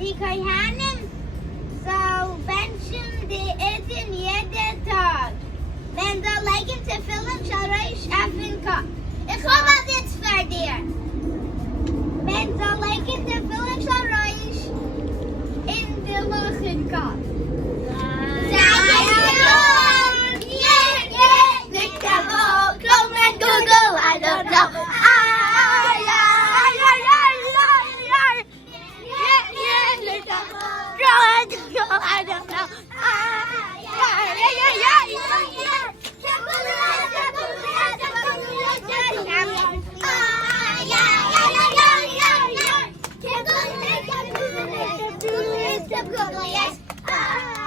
De kan gärna så benchen det en jättetag. Men då lägger till filmen så röjs Afrika. Jag kommer dit för det. Men då lägger till filmen så röjs in de Afrika. Google, I don't know. I don't know. Yes.